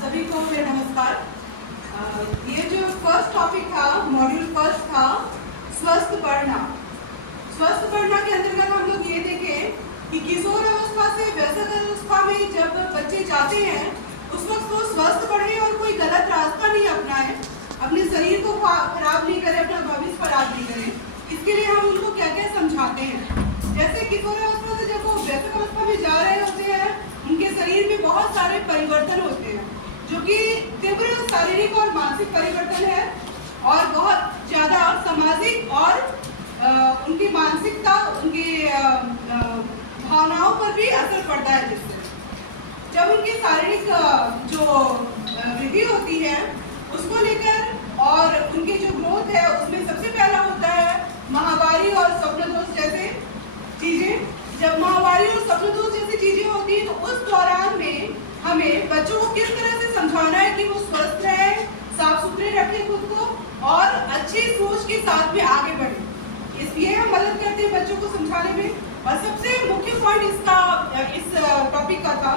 सभी को मेरा नमस्कार। ये जो फर्स्ट टॉपिक था, मॉड्यूल फर्स्ट था स्वस्थ पढ़ना। स्वस्थ पढ़ना के अंतर्गत हम लोग ये देखें कि किशोर अवस्था से वयस्क अवस्था में जब बच्चे जाते हैं उस वक्त वो स्वस्थ पढ़े और कोई गलत रास्ता नहीं अपनाए, अपने शरीर को खराब नहीं करे, अपना भविष्य खराब नहीं करे। इसके लिए हम उनको क्या क्या समझाते हैं। जैसे किशोर अवस्था से जब वो वयस्क अवस्था में जा रहे होते हैं, उनके शरीर में बहुत सारे परिवर्तन होते हैं जो कि तीव्र शारीरिक और मानसिक परिवर्तन है और बहुत ज़्यादा सामाजिक और उनकी मानसिकता, उनकी भावनाओं पर भी असर पड़ता है। जिससे जब उनकी शारीरिक जो वृद्धि होती है उसको लेकर और उनकी जो ग्रोथ है उसमें सबसे पहला होता है माहवारी और स्वप्नदोष जैसे चीज़ें। जब माहवारी और स्वप्नदोष जैसी चीज़ें होती हैं तो उस दौरान में हमें बच्चों को किस तरह से समझाना है कि वो स्वस्थ रहे, साफ सुथरे रखें खुद को और अच्छी सोच के साथ में आगे बढ़े। इसलिए हम मदद करते हैं बच्चों को समझाने में। और सबसे मुख्य पॉइंट इस टॉपिक का था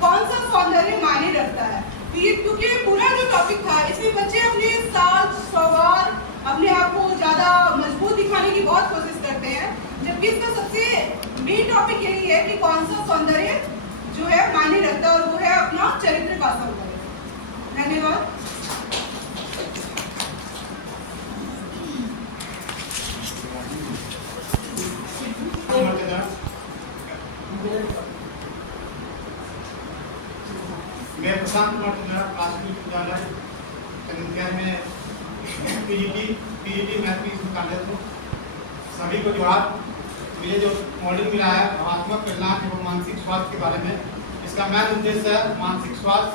कौन सा सौंदर्य मायने रखता है। क्योंकि पूरा जो टॉपिक था इसमें बच्चे अपने साज सवार अपने आप को ज़्यादा मजबूत दिखाने की बहुत कोशिश करते हैं, जबकि इसका सबसे मेन टॉपिक यही है कि कौन सा सौंदर्य जो है मायने रखता है और वो है अपना चरित्र का सौंदर्य। धन्यवाद। मैं प्रशांत कुमार राष्ट्रीय विद्यालय कन्या में पीजीटी मैथ की कार्यरत हूँ। सभी को जोहार। मुझे जो मॉड्यूल मिला है भावनात्मक कल्याण एवं मानसिक स्वास्थ्य के बारे में, इसका मैन उद्देश्य है मानसिक स्वास्थ्य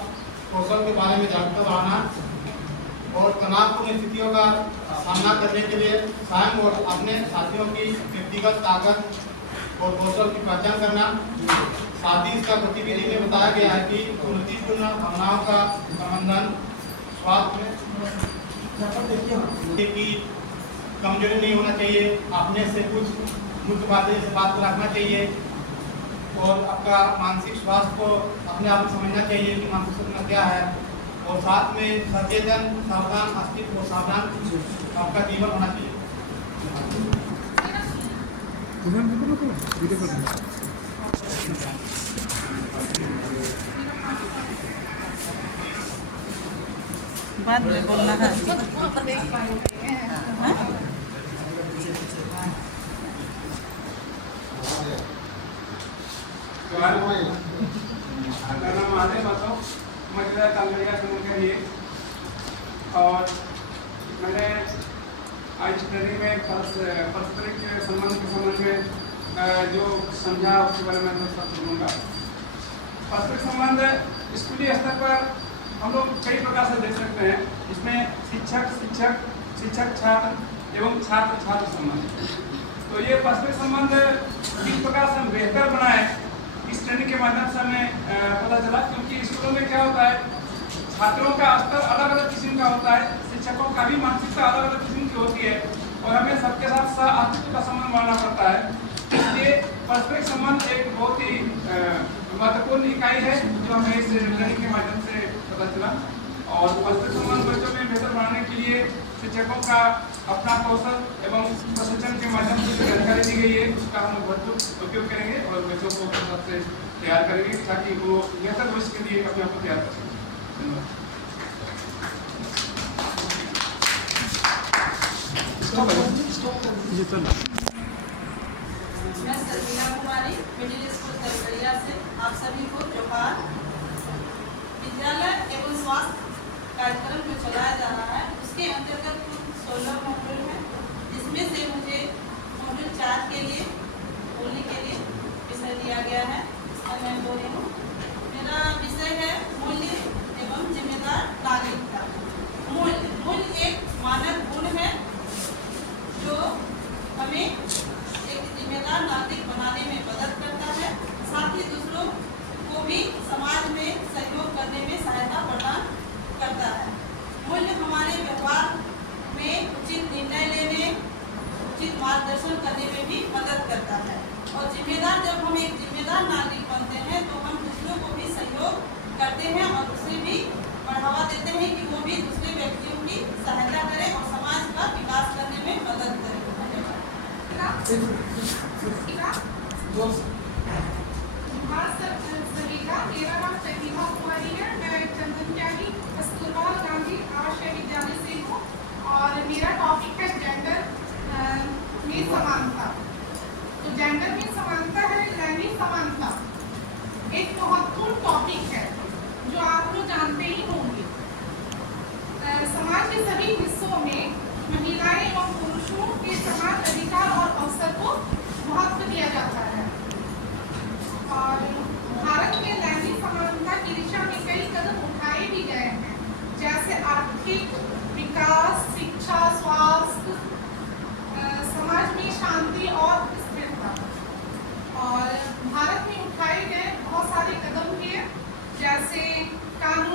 कौशल के बारे में जागरूकता बढ़ाना और तनावपूर्ण स्थितियों का सामना करने के लिए स्वयं और अपने साथियों की व्यक्तिगत ताकत और कौशल की पहचान करना। साथ ही इसका गतिविधि में बताया गया है कि चुनौतीपूर्ण भावनाओं का प्रबंधन, स्वास्थ्य की कमजोरी नहीं होना चाहिए, अपने से कुछ मुख्य बातें से बात रखना चाहिए और आपका मानसिक स्वास्थ्य को अपने आप में समझना चाहिए कि मानसिक स्वास्थ्य क्या है और साथ में सचेतन, सावधान, अस्तित्व और सावधान आपका जीवन होना चाहिए। बाद में बोलना है। और मैंने आज स्टडी में पारस्परिक संबंध के संबंध में जो समझा उसके बारे में मैं बोलूँगा। पारस्परिक संबंध स्कूली स्तर पर हम लोग कई प्रकार से देख सकते हैं। इसमें शिक्षक छात्र एवं छात्र छात्र संबंध। तो ये पारस्परिक संबंध किस प्रकार से हम बेहतर बनाए इस ट्रेनिंग के माध्यम से हमें पता चला, क्योंकि स्कूलों में क्या होता है छात्रों का स्तर अलग अलग किस्म का होता है, शिक्षकों का भी मानसिकता अलग अलग किस्म की होती है और हमें सबके साथ अस्तित्व का संबंध मानना पड़ता है। इसलिए पारस्परिक संबंध एक बहुत ही महत्वपूर्ण इकाई है जो हमें इस ट्रेनिंग के माध्यम से पता चला। और पारस्परिक संबंध बच्चों में बेहतर बनाने के लिए शिक्षकों का अपना कौशल एवं प्रशिक्षण के माध्यम से जो जानकारी दी गई है उसका हम भरपूर उपयोग करेंगे और बच्चों को अपने हिसाब से तैयार करेंगे ताकि वो बेहतर भविष्य के लिए अपने आप को तैयार कर सकें। मैं सरवीना कुमारी मिडिल स्कूल तरकड़िया से आप सभी को जोहार। विद्यालय एवं स्वास्थ्य कार्यक्रम जो चलाया जा रहा है उसके अंतर्गत कुल 16 मॉड्यूल हैं, जिसमें से मुझे मॉड्यूल 4 के लिए बोलने के लिए विषय दिया गया है। इसका मैं बोल रही हूँ। मेरा विषय है मूल्य एवं जिम्मेदार नागरिकता। मूल्य एक मानव गुण है जो हमें एक जिम्मेदार नागरिक बनाने में मदद करता है, साथ ही दूसरों को भी समाज में सहयोग करने में सहायता प्रदान करता है। मूल्य हमारे व्यवहार में उचित निर्णय लेने, उचित मार्गदर्शन करने में भी मदद करता है। और जिम्मेदार, जब हम एक जिम्मेदार नागरिक बनते हैं तो हम दूसरों को भी सहयोग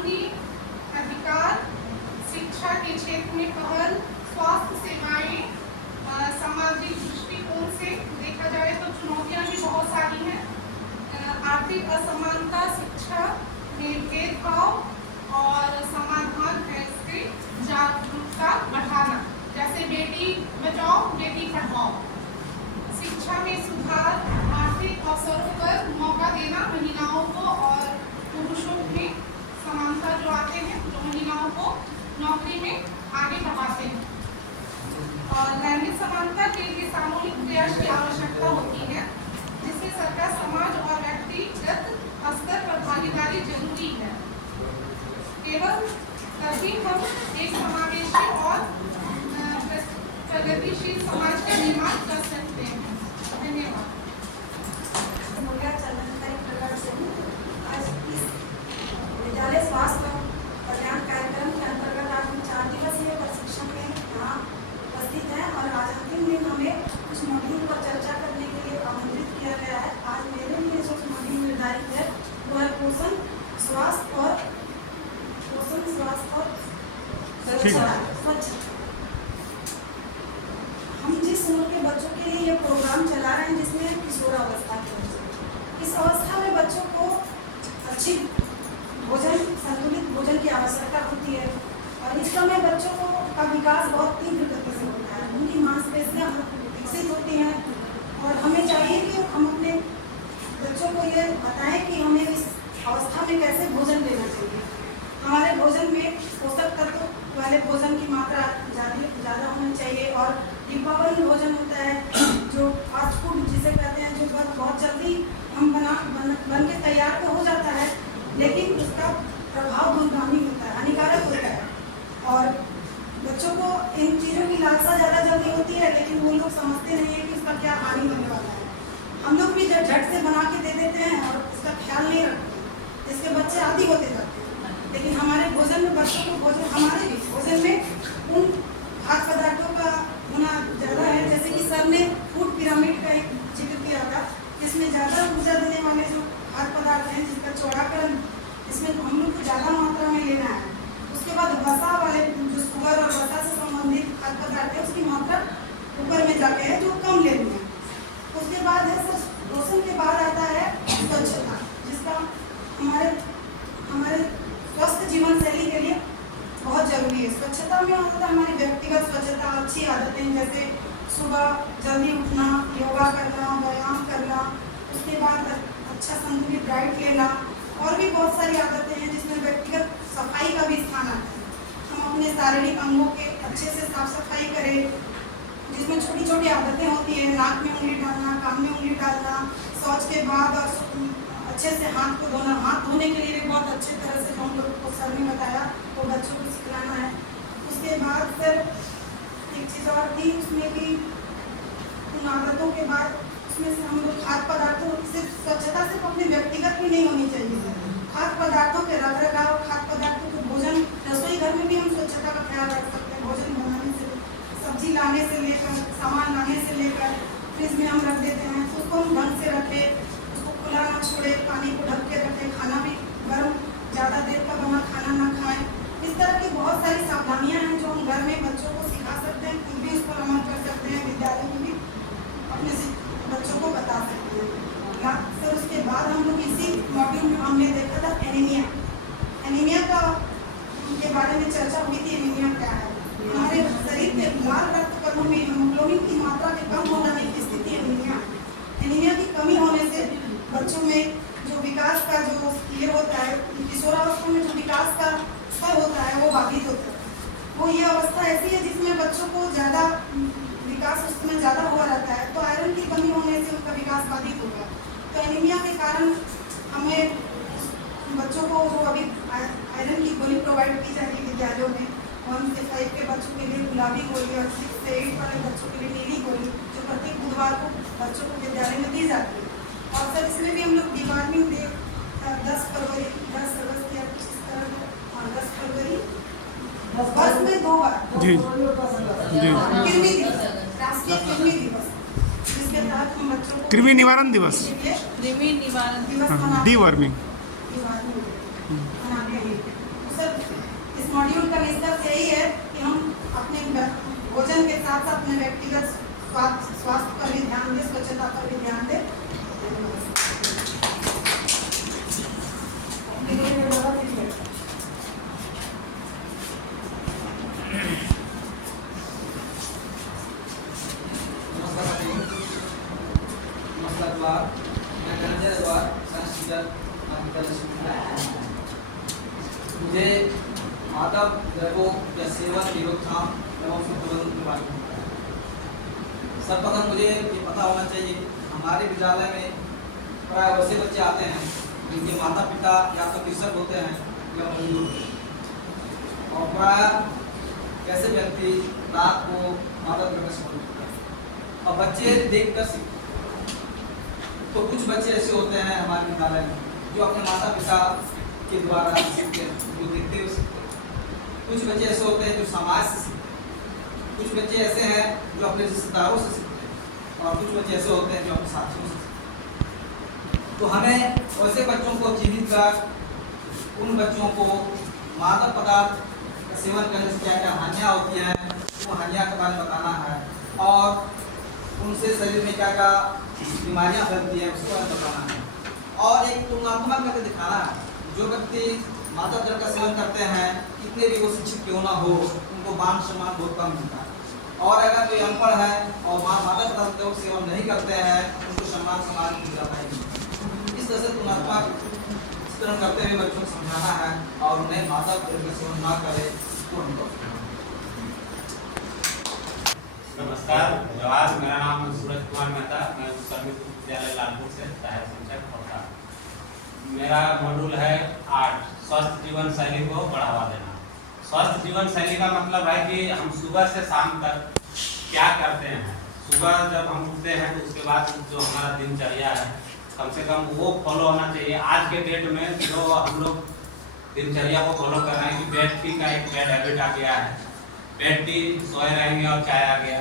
बुनियादी अधिकार, शिक्षा के क्षेत्र में पहल, स्वास्थ्य सेवाएं, सामाजिक दृष्टिकोण से देखा जाए तो चुनौतियां भी बहुत सारी हैं। आर्थिक असमानता, शिक्षा में भेदभाव और समाधान है इसके जागरूकता बढ़ाना, जैसे बेटी बचाओ बेटी पढ़ाओ। शिक्षा में सुधार, आर्थिक अवसरों पर मौका देना महिलाओं को और पुरुषों में समानता जो आते हैं, जो महिलाओं को नौकरी में आगे बढ़ाते हैं। और लैंगिक समानता के लिए सामूहिक प्रयास की आवश्यकता होती है, जिससे सरकार, समाज और व्यक्तिगत स्तर पर भागीदारी जरूरी है। केवल तभी हम एक समावेशी और प्रगतिशील समाज का निर्माण कर सकते हैं। धन्यवाद। आज इस विद्यालय स्वास्थ्य कल्याण कार्यक्रम के अंतर्गत आज हम 4 दिवसीय प्रशिक्षण में यहाँ उपस्थित हैं और आज अंतिम दिन हमें कुछ मॉड्यूल पर चर्चा करने के लिए आमंत्रित किया गया है। आज मेरे लिए जो मॉड्यूल निर्धारित है वो है पोषण, स्वास्थ्य और स्वच्छता। हम जिस उम्र के बच्चों के लिए ये प्रोग्राम चला रहे हैं, जिसमें किशोरावस्था के बच्चे, इस अवस्था में बच्चों को अच्छी भोजन, संतुलित भोजन की आवश्यकता होती है और इस समय बच्चों का विकास बहुत तीव्र गति से होता है। उनकी मांसपेशियां विकसित होती हैं और हमें चाहिए कि हम अपने बच्चों को ये बताएं कि हमें इस अवस्था में कैसे भोजन लेना चाहिए। हमारे भोजन में पोषक तत्व वाले भोजन की मात्रा ज़्यादा होनी चाहिए और डिब्बाबंद भोजन होता है, जो फास्ट फूड जिसे कहते हैं, जो बहुत जल्दी हम बन के तैयार तो हो जाता है, लेकिन उसका प्रभाव दूरगामी होता है, हानिकारक होता है और बच्चों को इन चीज़ों की लालसा ज़्यादा जल्दी होती है, लेकिन वो लोग समझते नहीं है कि उसका क्या हानि होने वाला है। हम लोग भी झट से बना के दे देते हैं और उसका ख्याल नहीं रखते, जिसके बच्चे आदी होते जाते हैं। लेकिन हमारे भोजन में बच्चों को हमारे भी भोजन में उन खाद्य पदार्थों का होना ज़्यादा है, जैसे कि सर ने फूड पिरामिड का एक जिक्र किया था, जिसमें ज़्यादा ऊर्जा देने वाले जो खाद्य पदार्थ हैं, जिसका चौड़ाकरण इसमें हम लोग को ज़्यादा मात्रा में लेना है। उसके बाद वसा वाले जो शुगर और वसा से संबंधित खाद्य पदार्थ है, उसकी मात्रा ऊपर में जाके है, जो कम लेनी है। उसके बाद है सर, पोषण के बाद आता है स्वच्छता, जिसका हमारे स्वस्थ जीवन शैली के लिए बहुत जरूरी है। स्वच्छता में होता है हमारी व्यक्तिगत स्वच्छता, अच्छी आदतें, जैसे सुबह जल्दी उठना, योगा करना, व्यायाम करना, उसके बाद अच्छा संतुलित डाइट लेना और भी बहुत सारी आदतें हैं जिसमें व्यक्तिगत सफाई का भी स्थान आता है। हम अपने शारीरिक अंगों के अच्छे से साफ सफाई करें, जिसमें छोटी छोटी आदतें होती है, नाक में उंगली डालना, कान में उंगली डालना, शौच के बाद और अच्छे से हाथ को धोना। हाथ धोने के लिए भी बहुत अच्छे तरह से हम लोग को सर ने बताया, वो बच्चों को सिखाना है। उसके बाद फिर एक चीज़ और थी, उसमें भी उन आदतों के बाद उसमें से हम लोग खाद्य पदार्थों, सिर्फ स्वच्छता सिर्फ अपने व्यक्तिगत ही नहीं होनी चाहिए, खाद्य पदार्थों के रखरखाव, खाद्य पदार्थों के भोजन, रसोई घर में भी हम स्वच्छता का ख्याल रख सकते हैं। भोजन बनाने से, सब्जी लाने से लेकर, सामान लाने से लेकर फ्रिज में हम रख देते हैं, तो उसको हम ढंग से रखें, खुला ना छोड़े, पानी को ढक के रखें, खाना भी गर्म, ज़्यादा देर का बना खाना ना खाएं। इस तरह की बहुत सारी सावधानियां हैं जो हम घर में बच्चों को सिखा सकते हैं, खुद भी उस पर अमल कर सकते हैं, विद्यालय में भी अपने बच्चों को बता सकते हैं। फिर उसके बाद हम लोग इसी मॉड्यूल में हमने देखा था एनीमिया का के बारे में चर्चा हुई थी। एनीमिया क्या है? हमारे शरीर के लाल रक्त कणों में हीमोग्लोबिन की मात्रा के कम हो जाने की स्थिति एनीमिया। एनीमिया की कमी होने से बच्चों में जो विकास का जो ये होता है, किशोरावस्था में जो विकास का स्तर होता है वो बाधित होता है। वो ये अवस्था ऐसी है जिसमें बच्चों को ज़्यादा विकास उसमें ज़्यादा हुआ रहता है, तो आयरन की कमी होने से उनका विकास बाधित होगा। तो एनीमिया के कारण हमें बच्चों को जो अभी आयरन की गोली प्रोवाइड की जा रही है विद्यालयों में, 1 से 5 के बच्चों के लिए गुलाबी गोली और 6 से 8 वाले बच्चों के लिए नीली गोली, जो प्रत्येक बुधवार को बच्चों को विद्यालय में दी जाती है। और सर इसमें भी हम लोग डिपार्टमेंट डे 10 फरवरी 10 अगस्त या कुछ इस तरह से 10 फरवरी वर्ष में 2 बार कृमि दिवस, राष्ट्रीय कृमि दिवस, जिसके तहत हम बच्चों को कृमि निवारण दिवस, कृमि निवारण दिवस डीवर्मिंग मनाते हैं। सर इस मॉड्यूल का निष्कर्ष यही है कि हम अपने भोजन के साथ साथ अपने व्यक्तिगत स्वास्थ्य पर भी ध्यान दें, स्वच्छता पर भी ध्यान दें। मुझे मादक द्रव्यों या सेवन की रोकथाम एवं उसके प्रबंधन के बारे में सर्वप्रथम मुझे ये पता होना चाहिए हमारे विद्यालय में प्राय वैसे बच्चे आते हैं जिनके माता पिता या तो कृषक होते हैं या मजदूर, और प्राय ऐसे व्यक्ति रात को मादक द्रव्य सेवन करते हैं और बच्चे देख कर सीखते हैं। तो कुछ बच्चे ऐसे होते हैं हमारे विद्यालय में जो अपने माता पिता के द्वारा सीखते हैं, जो देखते हुए सीखते हैं। कुछ बच्चे ऐसे होते हैं जो समाज से सीखते हैं, कुछ बच्चे ऐसे हैं जो अपने रिश्तेदारों से सीखते हैं और कुछ बच्चे ऐसे होते हैं जो अपने साथियों से सीखते हैं। तो हमें वैसे बच्चों को चिन्हित कर उन बच्चों को मादक पदार्थ का सेवन करने से क्या क्या हानियाँ होती हैं वो हानियाँ के बारे में बताना है और उनसे शरीर में क्या क्या बीमारियाँ फैलती हैं उसके बारे में बताना है और एक तुलनात्मक करके दिखाना है। जो व्यक्ति मादक द्रव्य का सेवन करते हैं कितने भी वो शिक्षित क्यों ना हो उनको मान सम्मान बहुत कम मिलता है और अगर कोई अनपढ़ है और मादक पदार्थ का सेवन नहीं करते हैं उनको सम्मान समाज मिल जाता है। इस तरह से तुलनात्मक चित्रण करते हुए बच्चों को समझाना है और उन्हें मादक द्रव्य का सेवन ना करे तो उनको। नमस्कार, जवाब मेरा नाम सूरज कुमार मेहता, मैं उत्तर विद्यालय लालपुर से सहायक शिक्षक पढ़ता। मेरा मॉड्यूल है 8 स्वस्थ जीवन शैली को बढ़ावा देना। स्वस्थ जीवन शैली का मतलब है कि हम सुबह से शाम तक क्या करते हैं। सुबह जब हम उठते हैं तो उसके बाद जो हमारा दिनचर्या है कम से कम वो फॉलो होना चाहिए। आज के डेट में जो हम लोग दिनचर्या को फॉलो कर रहे हैं कि बेड टी का एक बैड हैबिट आ गया है। बेड टी सोए रहेंगे और चाय आ गया,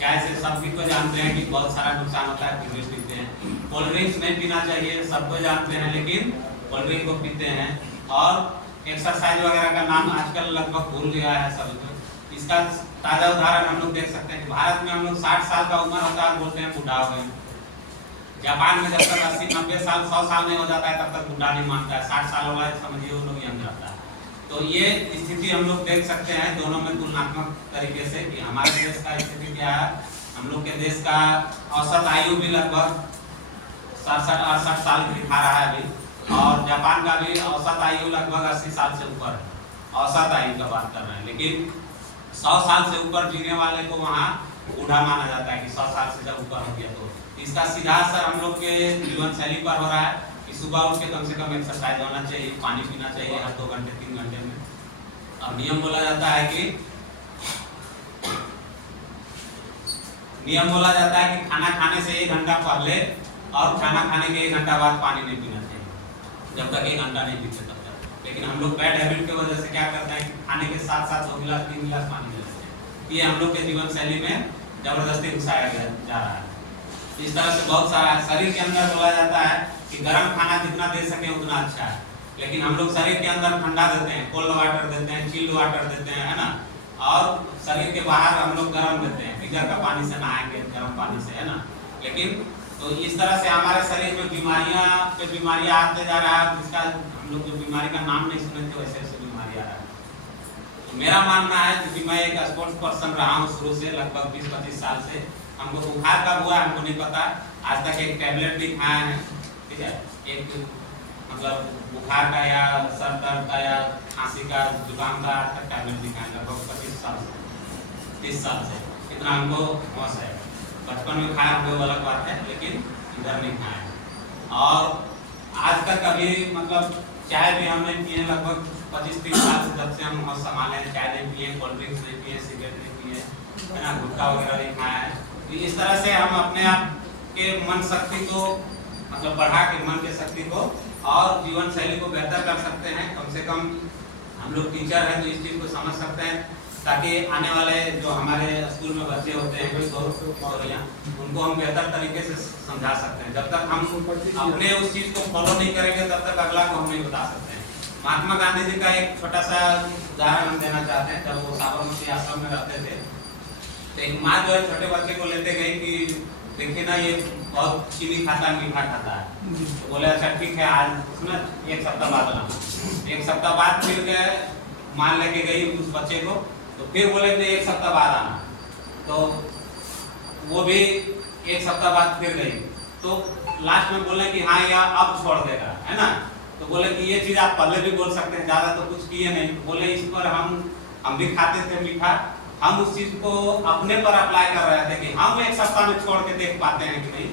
चाय से सभी को जानते हैं कि बहुत सारा नुकसान होता है, फिर भी पीते हैं। कोल्ड ड्रिंक्स नहीं पीना चाहिए, सबको जानते हैं, लेकिन कोल्ड ड्रिंक को पीते हैं। और एक्सरसाइज वगैरह का नाम आजकल लगभग भूल गया है सभी को। इसका ताज़ा उदाहरण हम लोग देख सकते हैं कि भारत में हम लोग 60 साल का उम्र होता है बोलते हैं बूढ़ा हो गए। जापान में जब तक 80-90 साल 100 साल नहीं हो जाता है तब तक बूढ़ा नहीं मानता है। 60 साल वाला समझिए वो लोग यंग रहता है। तो ये स्थिति हम लोग देख सकते हैं दोनों में तुलनात्मक तरीके से कि हमारे देश का स्थिति क्या है। हम लोग के देश का औसत आयु भी लगभग 67-68 साल दिखा रहा है अभी, और जापान का भी औसत आयु लगभग 80 साल से ऊपर है। औसत आयु का बात कर रहे हैं, लेकिन 100 साल से ऊपर जीने वाले को वहाँ बूढ़ा माना जाता है कि 100 साल से जब ऊपर हो गया। तो इसका सीधा असर हम लोग के जीवन शैली पर हो रहा है कि सुबह उठ के कम से कम एक्सरसाइज होना चाहिए, पानी पीना चाहिए हर 2 घंटे 3 घंटे में। और नियम बोला जाता है कि खाना खाने से 1 घंटा पहले और खाना खाने के 1 घंटा बाद पानी नहीं पीना चाहिए, जब तक 1 घंटा नहीं पीते तब तक। लेकिन हम लोग बैड हैबिट की वजह से क्या करते हैं कि खाने के साथ साथ 2 गिलास 3 गिलास पानी ले लेते हैं। ये हम लोग के जीवन शैली में जबरदस्ती घुसाया जा रहा है। इस तरह से बहुत सारा शरीर के अंदर बोला जाता है कि गर्म खाना जितना दे सके उतना अच्छा है, लेकिन हम लोग शरीर के अंदर ठंडा देते हैं, कोल्ड वाटर देते हैं, चिल्ड वाटर देते हैं, है ना। और शरीर के बाहर हम लोग गर्म देते हैं, फ्रीजर का पानी से नहाएंगे गर्म पानी से, है ना। लेकिन तो इस तरह से हमारे शरीर में बीमारियां आते जा रहा है, जिसका हम लोग जो बीमारी का नाम नहीं सुने थे वैसे वैसे बीमारी आ रहा है। तो मेरा मानना है क्योंकि मैं एक स्पोर्ट्स पर्सन रहा हूँ शुरू से लगभग 20-25 साल से। हमको बुखार कब हुआ हमको नहीं पता, आज तक एक टैबलेट भी खाया है, ठीक है। एक मतलब बुखार का या सर दर्द का या खांसी का जुकाम का आज तक टैबलेट भी खाया लगभग 25 साल से 30 साल से। इतना हमको होश है। बचपन में खाया हुआ अलग बात है, लेकिन इधर नहीं खाया। और आज तक कभी मतलब चाय भी हम नहीं पिए लगभग 25-30 साल से, जब से हम होश संभाले चाय नहीं पिए, कोल्ड ड्रिंक्स नहीं पिए, सिगरेट नहीं पिए, है ना, गुटखा वगैरह नहीं खाया है। इस तरह से हम अपने आप के मन शक्ति को मतलब बढ़ा के मन के शक्ति को और जीवन शैली को बेहतर कर सकते हैं। कम से कम हम लोग टीचर हैं तो इस चीज़ को समझ सकते हैं, ताकि आने वाले जो हमारे स्कूल में बच्चे होते हैं उनको हम बेहतर तरीके से समझा सकते हैं। जब तक हम अपने उस चीज़ को फॉलो नहीं करेंगे तब तक अगला को हम नहीं बता सकते हैं। महात्मा गांधी जी का एक छोटा सा उदाहरण हम देना चाहते हैं। जब वो साबरमती आश्रम में रहते थे तो एक माँ जो है छोटे बच्चे को लेते गई कि देखिए ना ये बहुत चीनी खाता है, मीठा खाता है। तो बोले अच्छा ठीक है, आज उसमें 1 सप्ताह बाद लाना। 1 सप्ताह बाद फिर गए, माँ लेके गई उस बच्चे को, तो फिर बोले कि 1 सप्ताह बाद आना। तो वो भी 1 सप्ताह बाद फिर गई, तो लास्ट में बोले कि हाँ या अब छोड़ देगा, है ना। तो बोले कि ये चीज़ आप पहले भी बोल सकते हैं, ज़्यादा तो कुछ किए नहीं। तो बोले इस पर हम भी खाते थे मीठा, हम उस चीज़ को अपने पर अप्लाई कर रहे थे कि हम 1 सप्ताह में छोड़ के देख पाते हैं कि नहीं,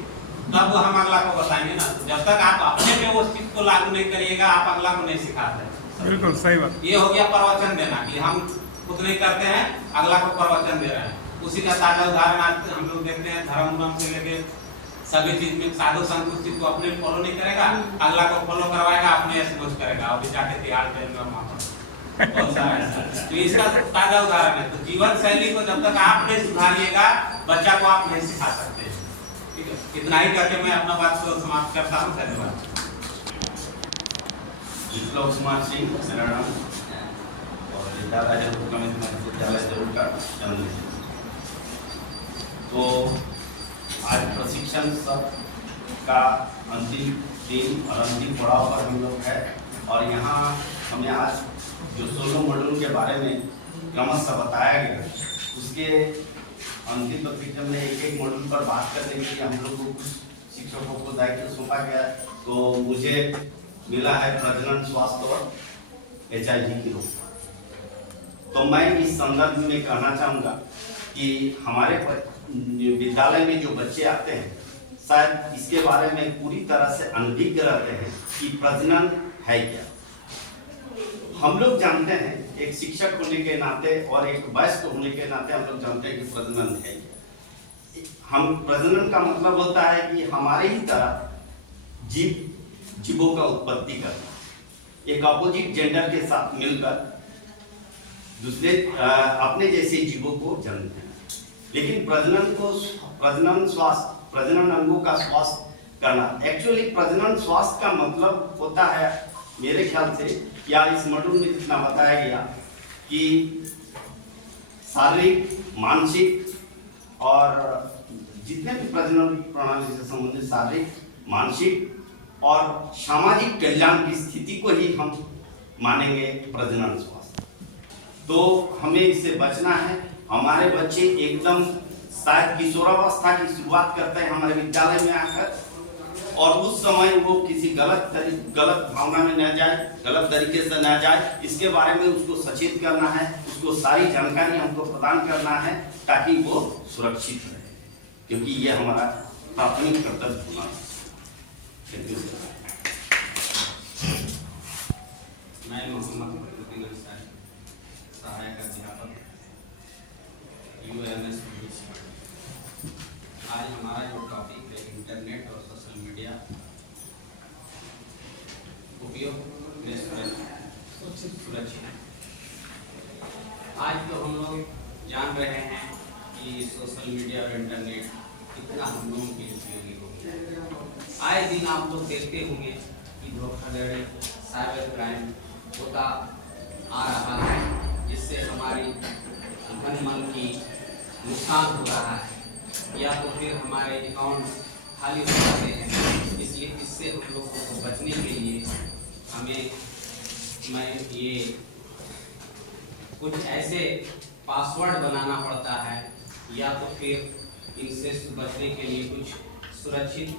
तब हम अगला को बताएंगे ना। तो जब तक आप अपने पे उस चीज़ को लागू नहीं करिएगा, आप अगला को नहीं सिखाते। बिल्कुल सही बात। ये हो गया प्रवचन देना कि हम खुद नहीं करते हैं, अगला को प्रवचन दे रहे हैं। उसी का ताजा उदाहरण आज हम लोग देखते हैं, धर्म से लेके सभी चीज में साधु संत उस चीज को अपने फॉलो नहीं करेगा, अगला को फॉलो करवाएगा, अपने ऐसे करेगा। अभी जाके तिहाड़ जेल में वहाँ पर बहुत सारा ऐसा। तो इसका ताजा उदाहरण है। तो जीवन शैली को जब तक आप नहीं सुधारिएगा, बच्चा को आप नहीं सिखा सकते। ठीक है, इतना ही करके मैं अपना बात को समाप्त करता हूँ। धन्यवाद। विप्लव कुमार सिंह मेरा नाम, और विद्यालय जरूर का जन्म। तो आज प्रशिक्षण सब का अंतिम दिन और अंतिम पड़ाव पर हम लोग है, और यहाँ हमें आज जो 16 मॉड्यूल के बारे में क्रमशः बताया गया, उसके अंतिम प्रशिक्षण में एक मॉड्यूल पर बात करने के लिए हम लोग को कुछ शिक्षकों को दायित्व सौंपा गया। तो मुझे मिला है प्रजनन, स्वास्थ्य और HIV की रोकथाम। तो मैं इस संदर्भ में कहना चाहूँगा कि हमारे विद्यालय में जो बच्चे आते हैं, शायद इसके बारे में पूरी तरह से अनभिज्ञ रहते हैं कि प्रजनन है क्या। हम लोग जानते हैं, एक शिक्षक होने के नाते और एक वयस्क होने के नाते हम लोग जानते हैं कि प्रजनन है क्या। हम प्रजनन का मतलब होता है कि हमारे ही तरह जीवों का उत्पत्ति करना, एक अपोजिट जेंडर के साथ मिलकर दूसरे अपने जैसे जीवों को जन्म देना। लेकिन प्रजनन अंगों का स्वास्थ्य करना, एक्चुअली प्रजनन स्वास्थ्य का मतलब होता है मेरे ख्याल से, या इस मॉड्यूल में जितना बताया गया कि शारीरिक, मानसिक और जितने भी प्रजनन प्रणाली से संबंधित शारीरिक, मानसिक और सामाजिक कल्याण की स्थिति को ही हम मानेंगे प्रजनन स्वास्थ्य। तो हमें इससे बचना है। हमारे बच्चे एकदम शायद किशोरावस्था की शुरुआत करते हैं हमारे विद्यालय में आकर, और उस समय वो किसी गलत भावना में न जाए, गलत तरीके से न जाए, इसके बारे में उसको सचेत करना है, उसको सारी जानकारी हमको प्रदान करना है ताकि वो सुरक्षित रहे, क्योंकि ये हमारा प्राथमिक कर्तव्य होना है। मैं मोहम्मद सहायक अध्यापक UMS। आज हमारा जो टॉपिक है इंटरनेट और सोशल मीडिया उपयोग में सुरक्षित। आज तो हम लोग जान रहे हैं कि सोशल मीडिया और इंटरनेट कितना हम लोगों के लिए उपयोगी हो गया। आए दिन आप लोग देखते होंगे कि धोखाधड़ी, साइबर क्राइम होता आ रहा है, जिससे हमारी धन मन की नुकसान हो रहा है, या तो फिर हमारे अकाउंट खाली हो जाते हैं। इसलिए इससे हम लोगों को बचने के लिए मैं ये कुछ ऐसे पासवर्ड बनाना पड़ता है, या तो फिर इनसे बचने के लिए कुछ सुरक्षित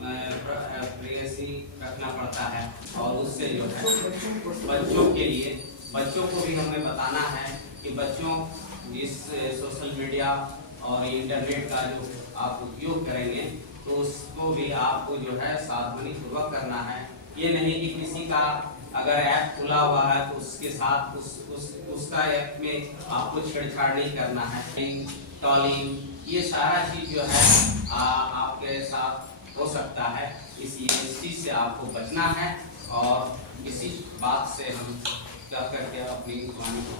प्राइवेसी रखना पड़ता है। और उससे जो है बच्चों के लिए, बच्चों को भी हमें बताना है कि बच्चों इस सोशल मीडिया और इंटरनेट का जो आप उपयोग करेंगे तो उसको भी आपको जो है सावधानी पूर्वक करना है। ये नहीं कि किसी का अगर ऐप खुला हुआ है तो उसके साथ उसका ऐप में आपको छेड़छाड़ नहीं करना है। टॉलिंग, ये सारा चीज़ जो है आपके साथ हो सकता है, इसलिए इस चीज़ से आपको बचना है। और इसी बात से हम क्या करके अपनी वाणी को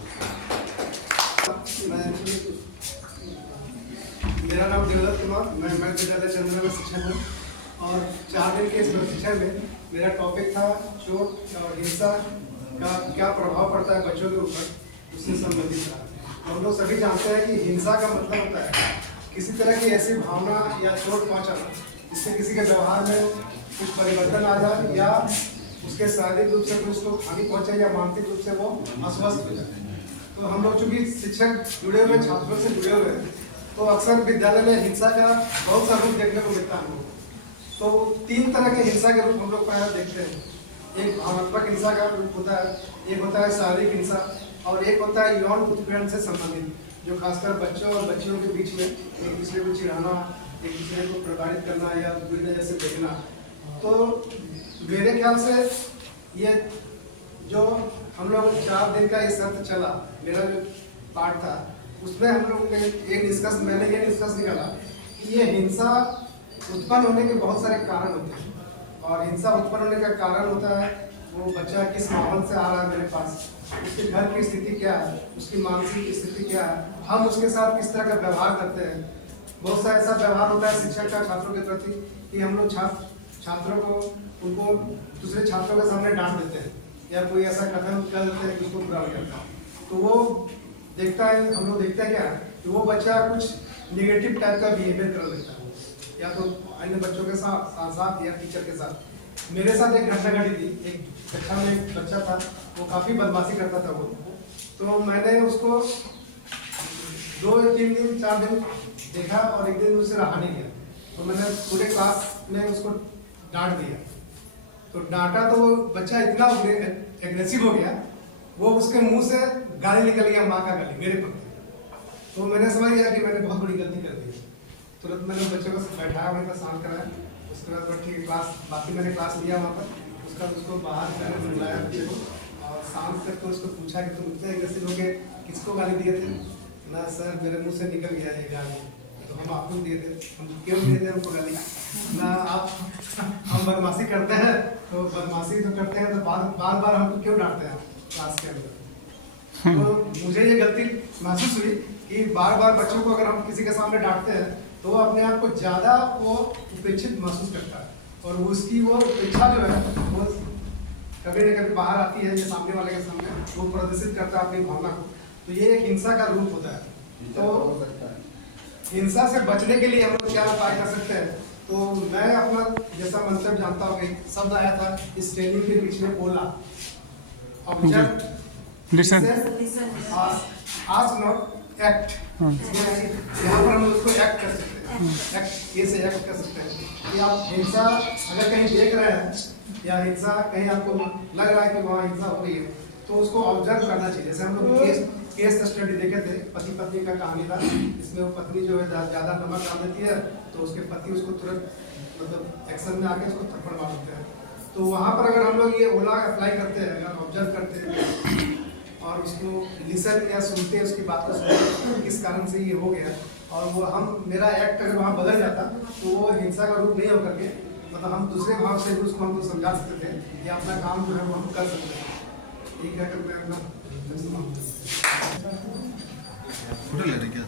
मेरा नाम देवदत्त कुमार, मैं विद्यालय चंद्रमा में शिक्षक हूँ। और 4 दिन के इस प्रशिक्षण में मेरा टॉपिक था चोट और हिंसा का क्या प्रभाव पड़ता है बच्चों के ऊपर, उससे संबंधित था। हम लोग सभी जानते हैं कि हिंसा का मतलब होता है किसी तरह की ऐसी भावना या चोट पहुंचाना जिससे किसी के व्यवहार में कुछ परिवर्तन आ जाए या उसके शारीरिक रूप से कुछ उसको हानि पहुंचे या मानसिक रूप से वो अस्वस्थ हो जाए। तो हम लोग चूंकि शिक्षक जुड़े हुए, छात्रों से जुड़े हुए हैं, तो अक्सर विद्यालय में हिंसा का बहुत सा रूप देखने को मिलता है हम लोग। तो 3 तरह के हिंसा के रूप हम लोग पहले देखते हैं। एक भावनात्मक हिंसा का रूप होता है, एक होता है शारीरिक हिंसा, और एक होता है यौन उत्पीड़न से संबंधित, जो खासकर बच्चों और बच्चियों के बीच में एक दूसरे को चिढ़ाना, एक दूसरे को प्रताड़ित करना या बुरी नजर से देखना। तो मेरे ख्याल से ये जो हम लोग 4 दिन का ये सत्र चला, मेरा जो पाठ था, उसमें हम लोग ने मैंने ये निष्कर्ष निकाला कि ये हिंसा उत्पन्न होने के बहुत सारे कारण होते हैं। और हिंसा उत्पन्न होने का कारण होता है वो बच्चा किस माहौल से आ रहा है मेरे पास, उसके घर की स्थिति क्या है, उसकी मानसिक स्थिति क्या है, हम उसके साथ किस तरह का व्यवहार करते हैं। बहुत सा ऐसा व्यवहार होता है शिक्षक का छात्रों के प्रति कि हम लोग छात्रों को उनको दूसरे छात्रों के सामने डांट देते हैं या कोई ऐसा कथन कर देते हैं कि उसको बुरा लगता है। तो वो देखता है, हम लोग देखते हैं क्या कि वो बच्चा कुछ निगेटिव टाइप का बिहेवियर कर लेता है, या तो अन्य बच्चों के साथ या टीचर के साथ। मेरे साथ एक घटना घटी थी। एक कक्षा में एक बच्चा था, वो काफ़ी बदमाशी करता था वो। तो मैंने उसको 2-3 दिन 4 दिन देखा और एक दिन उससे रहा नहीं गया। तो मैंने पूरे क्लास में उसको डांट दिया। तो डांटा तो वो बच्चा इतना एग्रेसिव हो गया, वो उसके मुंह से गाली निकल गया, माँ का गाली मेरे प्रति। तो मैंने समझ गया कि मैंने बहुत बड़ी गलती कर दी। तुरंत मैंने बच्चे को बैठाया, वहीं पर शांत कराया। उसके बाद ठीक क्लास, बाकी मैंने क्लास लिया वहाँ पर। उसका उसको बाहर मैंने बुलाया बच्चे को और शाम तक तो उसको पूछा कि तुम इतने एग्रेसिव हो गए, किसको गाली दिए थे? ना सर, मेरे मुँह से निकल गया ये गाली, तो हम आपको दिए थे। हम क्यों दिए थे हमको गाली? ना आप हम बदमाशी करते हैं, तो बदमाशी तो करते हैं तो बार बार हमको क्यों डांटते हैं क्लास के अंदर? तो मुझे ये गलती महसूस हुई कि बार बार बच्चों को अगर हम किसी के सामने डांटते हैं तो वो अपने आप को ज़्यादा वो उपेक्षित महसूस करता है, और उसकी वो उपेक्षा जो है वो कभी न कभी बाहर आती है, ये सामने वाले के सामने वो प्रदर्शित करता है अपनी भावना को। तो ये एक हिंसा का रूप होता है। तो हिंसा से बचने के लिए हम लोग क्या उपाय कर सकते हैं? तो मैं अपना जैसा मंतव्य जानता हूँ, एक शब्द आया था इस ट्रेनिंग के बीच में, बोला एक्ट। यहाँ पर हम उसको एक्ट कर सकते हैं, एक्ट ये से एक्ट कर सकते हैं कि आप हिंसा अगर कहीं देख रहे हैं या हिंसा कहीं आपको लग रहा है कि वहाँ हिंसा हो रही है, तो उसको ऑब्जर्व करना चाहिए। जैसे हम लोग केस स्टडी देखे थे, पति पत्नी का कहानी था। इसमें वो पत्नी जो है ज़्यादा नमक डाल देती है, तो उसके पति उसको तुरंत मतलब एक्शन में आके उसको थप्पड़ मार देते हैं। तो वहाँ पर अगर हम लोग ये ओला अप्लाई करते हैं, अगर ऑब्जर्व करते हैं और उसको लिसन या सुनते हैं, उसकी बात को सुनते किस कारण से ये हो गया, और वो मेरा एक्ट अगर वहाँ बदल जाता तो वो हिंसा का रूप नहीं होकर के मतलब हम दूसरे भाव से भी उसको हम समझा सकते थे या अपना काम जो है वो हम कर सकते थे। ठीक है, मैं अपना फोटो ले रहे क्या?